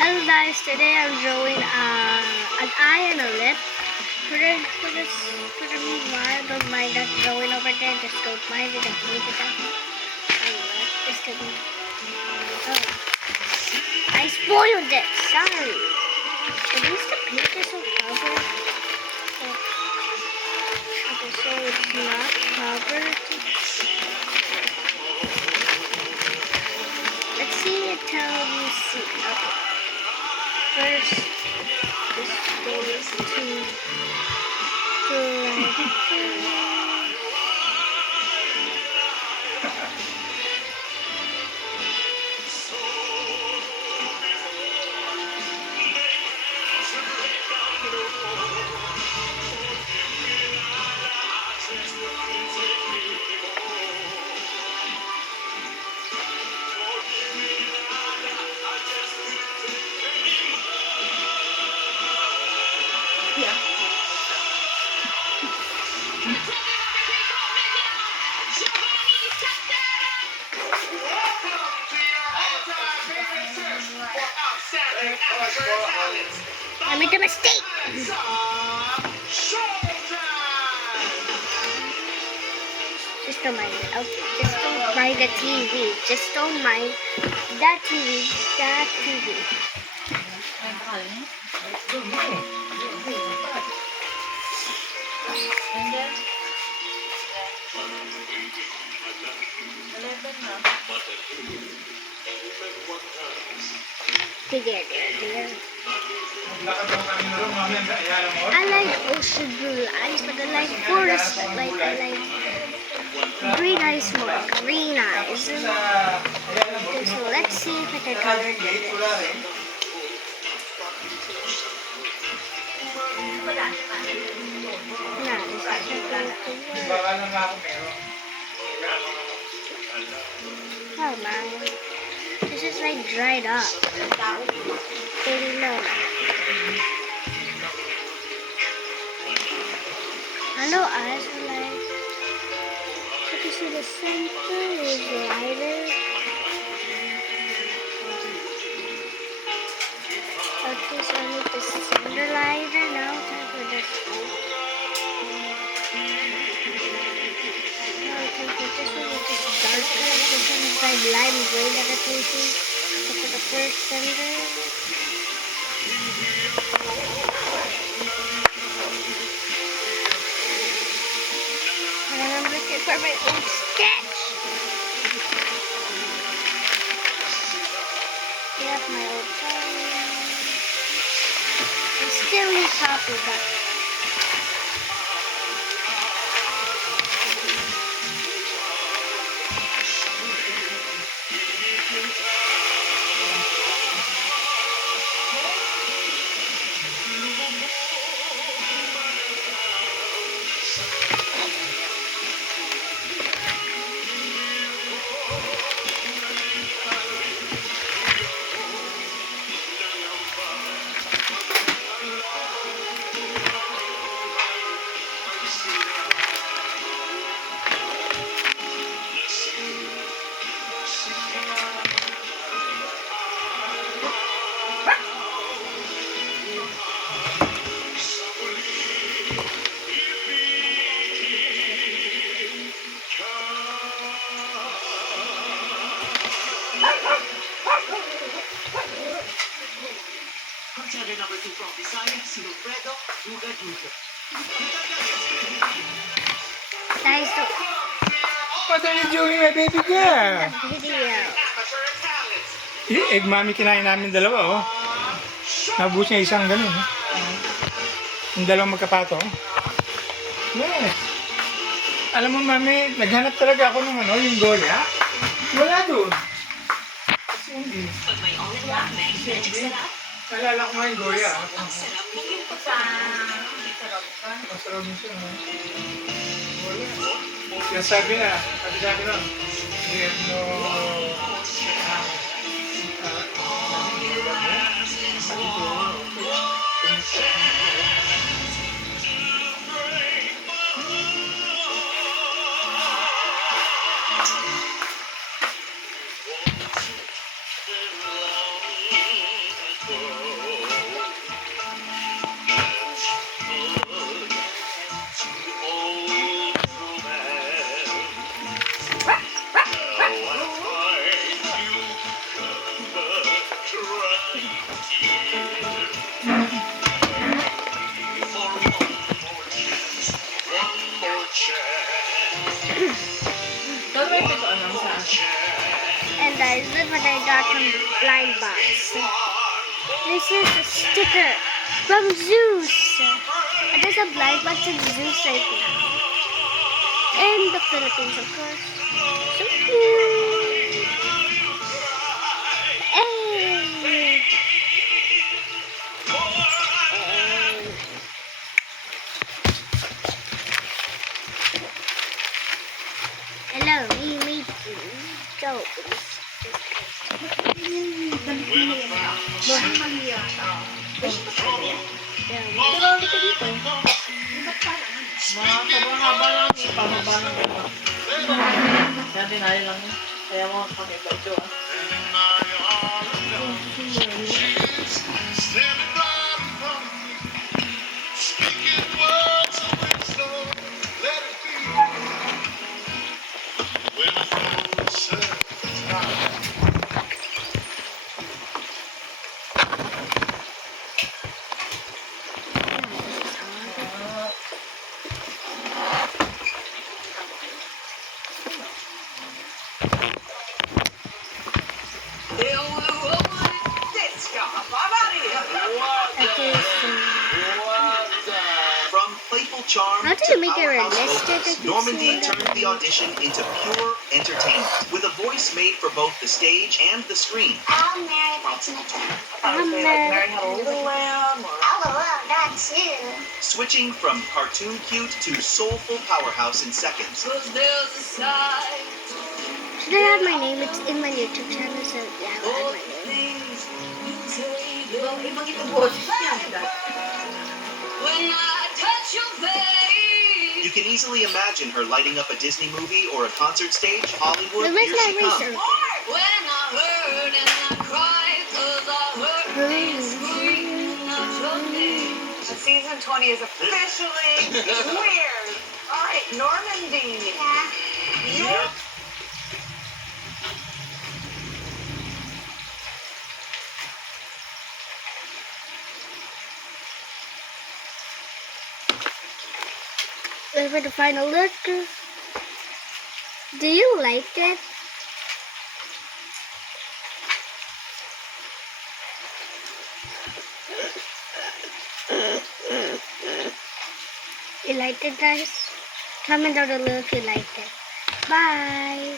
Hello guys, today I'm drawing an eye and a lip. For the meanwhile, don't mind that drawing over there. Just don't mind it. Just leave it at me. Just a bit. Oh, I spoiled it. Sorry. At least the pages are covered. Oh. Okay, so it's not covered. Let's see until we see. Okay. First, this goes to I made a mistake. Just don't mind it. Okay, just don't mind the TV. Just don't mind that TV. That TV. And then, Together. I like ocean blue eyes, but I like forest. Like I like green eyes more. Green eyes. Okay, so let's see if I can color this. No, this isn't going to work. Oh man. This is like dried up. No. Hello, eyes are like. So you see the center is lighter. Okay, so I need the center lighter now. Time for this one. No, I think for this one which is darker. This one is like lime green that I can see. So for the first center. And I'm looking for my old sketch. Yep, my old phone. I'm still in copy, but Contender number 2 from Visayas, si Wilfredo Duga Jr. guys, so What are you doing, my baby girl? video. Egg mami kinain namin dalawa, oh. Nabus niya isang ganun, oh. Yung dalawang magkapato, oh. Yes. Alam mo, mami, naghanap talaga ako ng ano, yung Goya. Wala doon. Kasi hindi. Nalala ko nga yung Goya. Masarap mo siya, oh. Wala. Yung sabi na, no. And guys, look what I got from Blind Box. This is a sticker from Zeus. There's a Blind Box of Zeus right now. In the Philippines, of course. So cute. Hey. Hello, me, Joe. Mga sobrang haba lang eh. Pamaba ng gano'n. Kaya dinali lang yun. Kaya mo pakibay ito ah. From playful charm How did to you make it powerhouse realistic? vocals, Normandy turned the audition into pure entertainment with a voice made for both the stage and the screen. I'm married by Tina Turner. I'm Mary Had a Little Lamb or... I would love that too. Switching from cartoon cute to soulful powerhouse in seconds. Should I add my name? It's in my YouTube channel, so yeah, I'll add my name. Ibang itong boses niya. You can easily imagine her lighting up a Disney movie or a concert stage. Hollywood, Where's here my she razor? comes. Season 20 is officially weird. All right, Normandy. Yeah. Wait for the final look. Do you like it? You liked it, guys? Comment down below if you liked it. Bye.